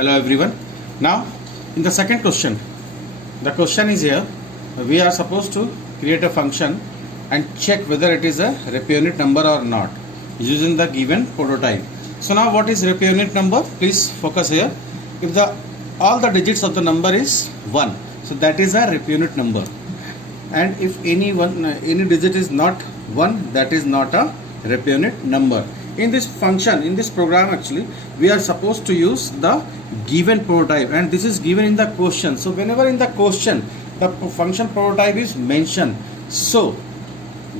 Hello everyone. Now in the second question, the question is here, we are supposed to create a function and check whether it is a Repp-Unit number or not using the given prototype. So now what is Repp-Unit number? Please focus here. If all the digits of the number is 1, so that is a Repp-Unit number, and if any digit is not 1, that is not a Repp-Unit number. In this function, in this program, actually we are supposed to use the given prototype, and this is given in the question. So whenever in the question the function prototype is mentioned, so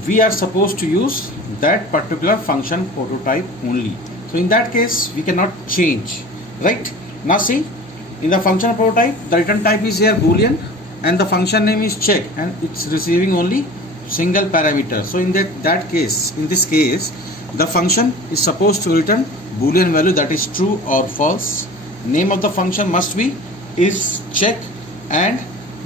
we are supposed to use that particular function prototype only. So in that case we cannot change, right? Now see, in the function prototype the return type is here boolean and the function name is check, and it's receiving only single parameter. So in that case, in this case, the function is supposed to return boolean value, that is true or false. Name of the function must be is check, and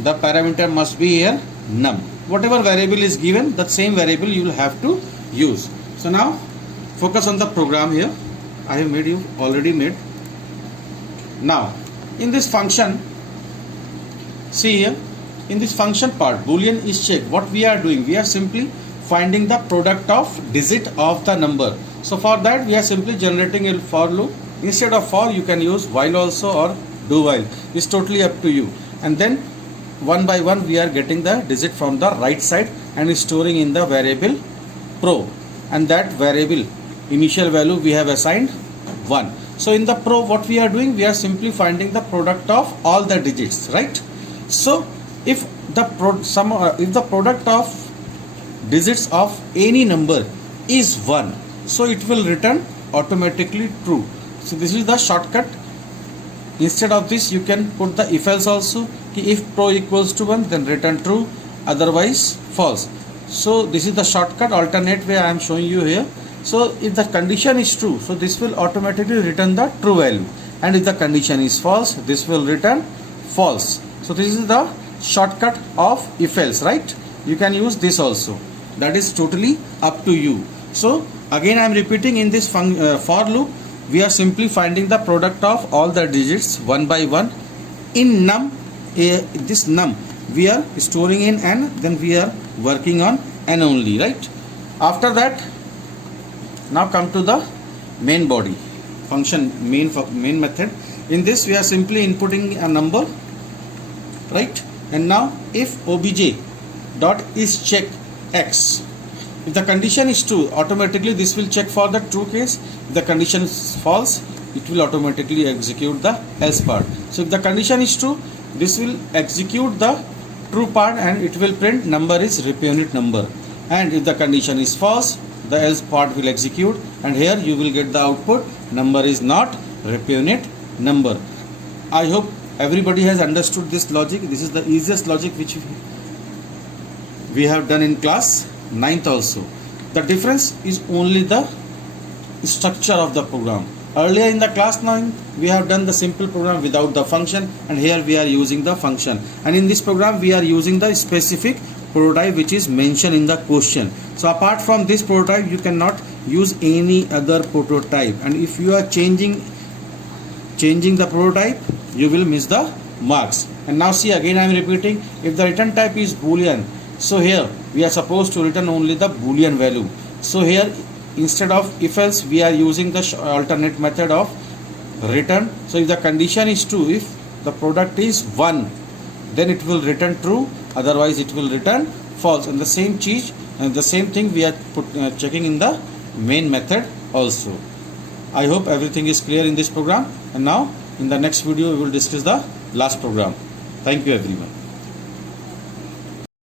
the parameter must be here num. Whatever variable is given, that same variable you will have to use. So now focus on the program here. I have made, you already made. Now in this function, see here, in this function part, boolean is check, what we are doing, we are simply finding the product of digit of the number. So for that we are simply generating a for loop. Instead of for, you can use while also or do while. It's totally up to you. And then one by one we are getting the digit from the right side and storing in the variable pro, and that variable initial value we have assigned 1. So in the pro, what we are doing, we are simply finding the product of all the digits, right? So if the product of digits of any number is 1, so it will return automatically true. So this is the shortcut. Instead of this you can put the if else also. If pro equals to 1, then return true, otherwise false. So this is the shortcut, alternate way I am showing you here. So if the condition is true, so this will automatically return the true value, and if the condition is false, this will return false. So this is the shortcut of if else, right? You can use this also. That is totally up to you. So again I am repeating, in this for loop we are simply finding the product of all the digits one by one. In num, this num we are storing in n, then we are working on n only, right? After that, now come to the main body function, main method. In this we are simply inputting a number, right? And now if obj dot is check x, if the condition is true, automatically this will check for the true case. If the condition is false, it will automatically execute the else part. So if the condition is true, this will execute the true part and it will print number is Repp-Unit number. And if the condition is false, the else part will execute, and here you will get the output number is not Repp-Unit number. I hope everybody has understood this logic. This is the easiest logic which we have done in class 9th also. The difference is only the structure of the program. Earlier in the class 9 we have done the simple program without the function, and here we are using the function, and in this program we are using the specific prototype which is mentioned in the question. So apart from this prototype you cannot use any other prototype, and if you are changing the prototype you will miss the marks. And now see, again I am repeating, if the return type is boolean, so here we are supposed to return only the boolean value. So here instead of if else we are using the alternate method of return. So if the condition is true, if the product is 1, then it will return true, otherwise it will return false. And the same cheese and the same thing we are checking in the main method also. I hope everything is clear in this program, and now in the next video we will discuss the last program. Thank you everyone.